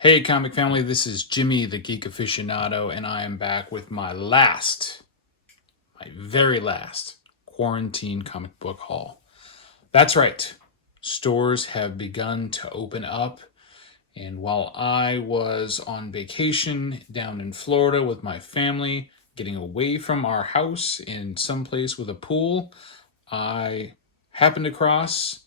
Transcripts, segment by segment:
Hey, comic family, this is Jimmy, the Geek Aficionado, and I am back with my very last quarantine comic book haul. That's right, stores have begun to open up, and while I was on vacation down in Florida with my family, getting away from our house in some place with a pool, I happened across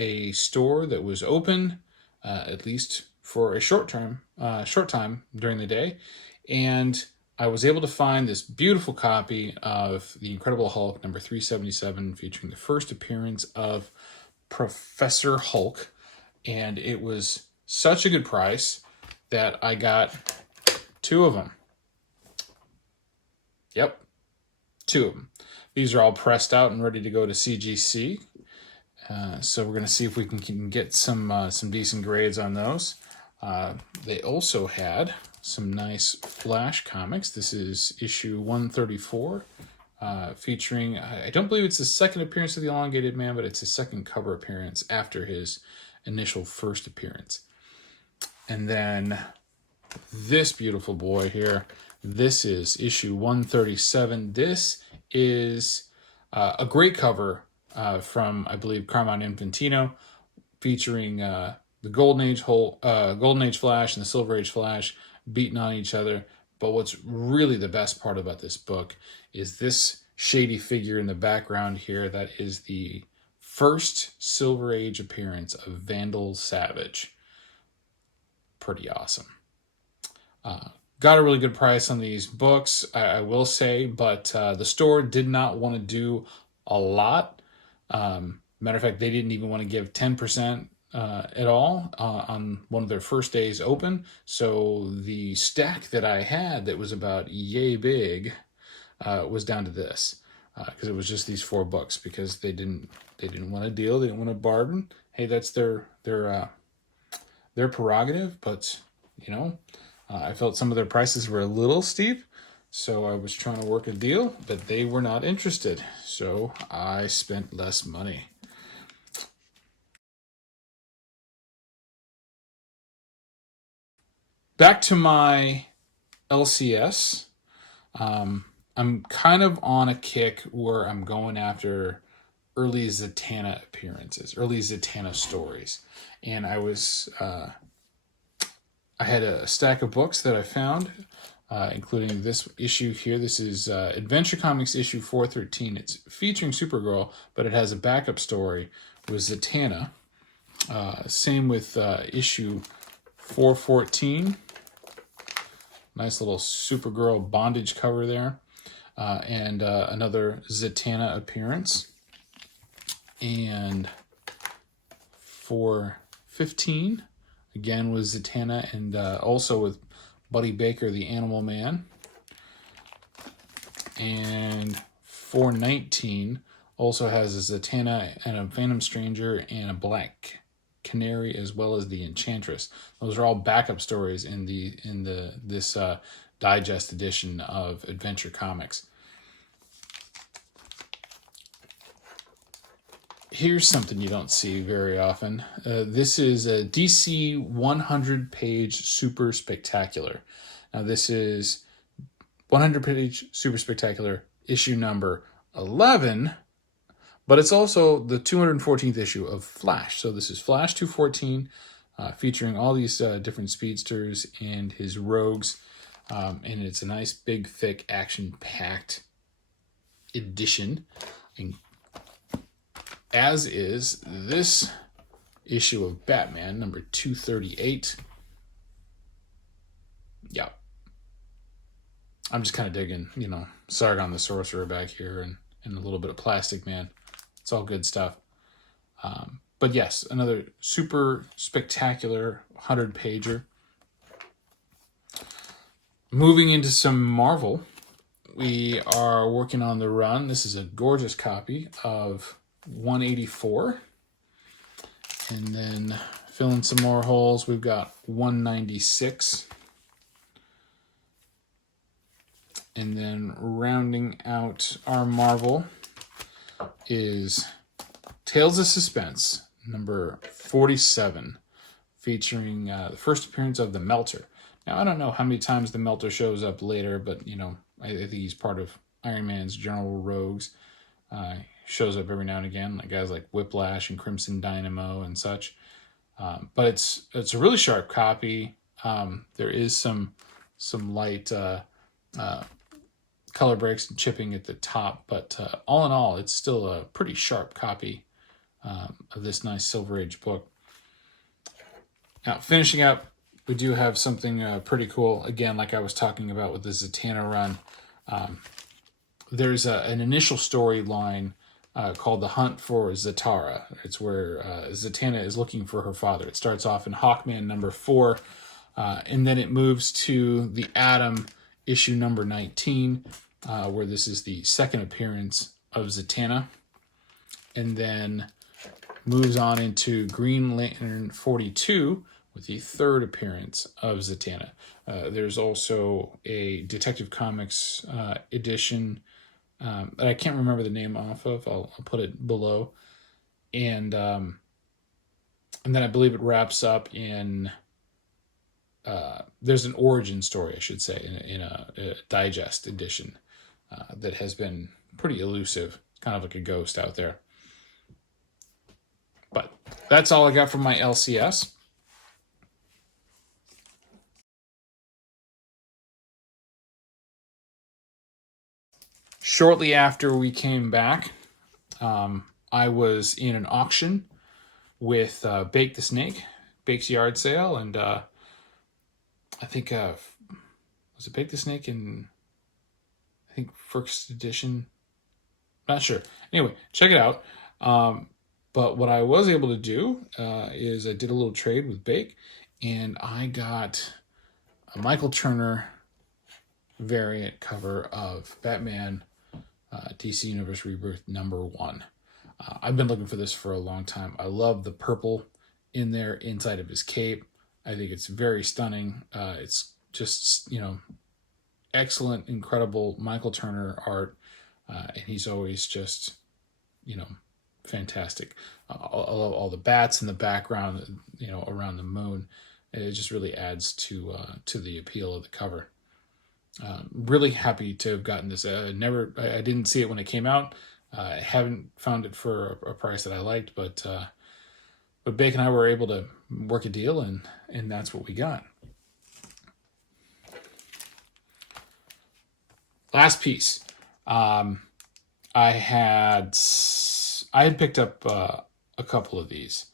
a store that was open, at least for a short time during the day, and I was able to find this beautiful copy of The Incredible Hulk number 377, featuring the first appearance of Professor Hulk, and it was such a good price that I got two of them. Yep, two of them. These are all pressed out and ready to go to CGC. So we're going to see if we can get some decent grades on those. They also had some nice Flash comics. This is issue 134, featuring, I don't believe it's the second appearance of the Elongated Man, but it's his second cover appearance after his initial first appearance. And then this beautiful boy here, this is issue 137. This is a great cover from, I believe, Carmine Infantino, featuring the Golden Age Flash and the Silver Age Flash beating on each other. But what's really the best part about this book is this shady figure in the background here. That is the first Silver Age appearance of Vandal Savage. Pretty awesome. Got a really good price on these books, I will say, but the store did not want to do a lot. Matter of fact, they didn't even want to give 10% at all on one of their first days open. So the stack that I had that was about yay big was down to this, because it was just these 4 books, because they didn't want a deal, they didn't want a bargain. Hey, that's their prerogative, but you know, I felt some of their prices were a little steep, so I was trying to work a deal, but they were not interested, so I spent less money. Back to my LCS. I'm kind of on a kick where I'm going after early Zatanna appearances, early Zatanna stories, and I had a stack of books that I found, including this issue here. This is Adventure Comics issue 413. It's featuring Supergirl, but it has a backup story with Zatanna. Same with issue 414. Nice little Supergirl bondage cover there. And another Zatanna appearance. And 415, again with Zatanna, and also with Buddy Baker, the Animal Man. And 419 also has a Zatanna and a Phantom Stranger and a Black Canary, as well as the Enchantress. Those are all backup stories in this digest edition of Adventure Comics. Here's something you don't see very often. This is a DC 100-page Super Spectacular. Now this is 100-page Super Spectacular issue number 11, but it's also the 214th issue of Flash. So this is Flash 214, featuring all these different speedsters and his rogues, and it's a nice, big, thick, action-packed edition, and as is this issue of Batman, number 238. Yeah. I'm just kind of digging, Sargon the Sorcerer back here and a little bit of Plastic Man. It's all good stuff. But yes, another super spectacular 100-pager. Moving into some Marvel, we are working on the run. This is a gorgeous copy of 184, and then filling some more holes, we've got 196, and then rounding out our Marvel is Tales of Suspense number 47, featuring the first appearance of the Melter. Now, I don't know how many times the Melter shows up later, but, you know, I think he's part of Iron Man's General Rogues. Shows up every now and again, like guys like Whiplash and Crimson Dynamo and such. But it's a really sharp copy. There is some light color breaks and chipping at the top, but all in all, it's still a pretty sharp copy of this nice Silver Age book. Now, finishing up, we do have something pretty cool. Again, like I was talking about with the Zatanna run, there's an initial storyline called The Hunt for Zatara. It's where Zatanna is looking for her father. It starts off in Hawkman number 4, and then it moves to the Atom issue number 19, where this is the second appearance of Zatanna, and then moves on into Green Lantern 42 with the third appearance of Zatanna. There's also a Detective Comics edition that I can't remember the name off of. I'll put it below. And then I believe it wraps up in there's an origin story, I should say, in a digest edition that has been pretty elusive. It's kind of like a ghost out there. But that's all I got from my LCS. Shortly after we came back, I was in an auction with Bake the Snake, Bake's yard sale, and I think was it Bake the Snake in I think first edition. Not sure. Anyway, check it out. But what I was able to do is I did a little trade with Bake, and I got a Michael Turner variant cover of Batman DC Universe Rebirth number 1. I've been looking for this for a long time. I love the purple in there inside of his cape. I think it's very stunning. It's just, you know, excellent, incredible Michael Turner art. And he's always just, you know, fantastic. I love all the bats in the background, you know, around the moon. It just really adds to the appeal of the cover. Really happy to have gotten this. I didn't see it when it came out. I haven't found it for a price that I liked, but Bake and I were able to work a deal, and that's what we got. Last piece. I had picked up a couple of these,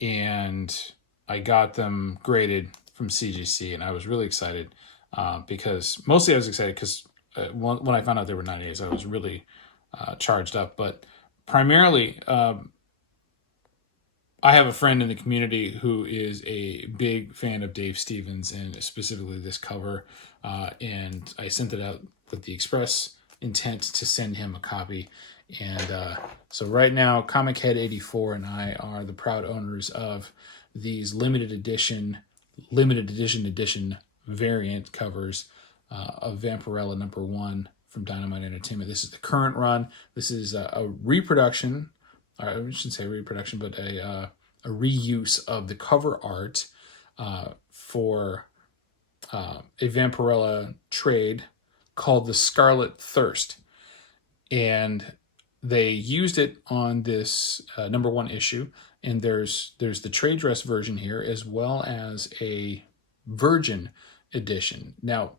and I got them graded from CGC, and I was really excited because mostly I was excited because when I found out there were 98s, I was really charged up. But primarily, I have a friend in the community who is a big fan of Dave Stevens and specifically this cover, and I sent it out with the express intent to send him a copy. And so right now, Comic Head 84 and I are the proud owners of these limited edition variant covers of Vampirella number 1 from Dynamite Entertainment. This is the current run. This is a reproduction, or I shouldn't say reproduction, but a reuse of the cover art for a Vampirella trade called the Scarlet Thirst. And they used it on this number 1 issue, and there's the trade dress version here as well as a Virgin edition. Now,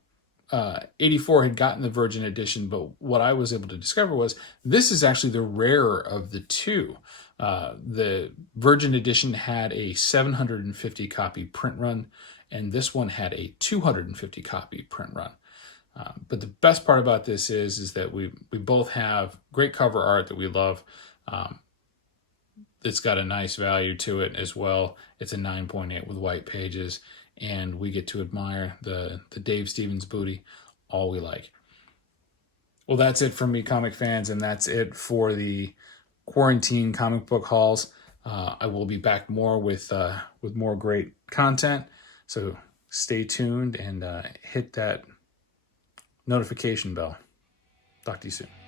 84 had gotten the Virgin edition, but what I was able to discover was this is actually the rarer of the two. The Virgin edition had a 750 copy print run, and this one had a 250 copy print run. But the best part about this is that we both have great cover art that we love. It's got a nice value to it as well. It's a 9.8 with white pages, and we get to admire the Dave Stevens booty all we like. Well, that's it from me, comic fans, and that's it for the quarantine comic book hauls. I will be back more with more great content, so stay tuned and hit that notification bell. Talk to you soon.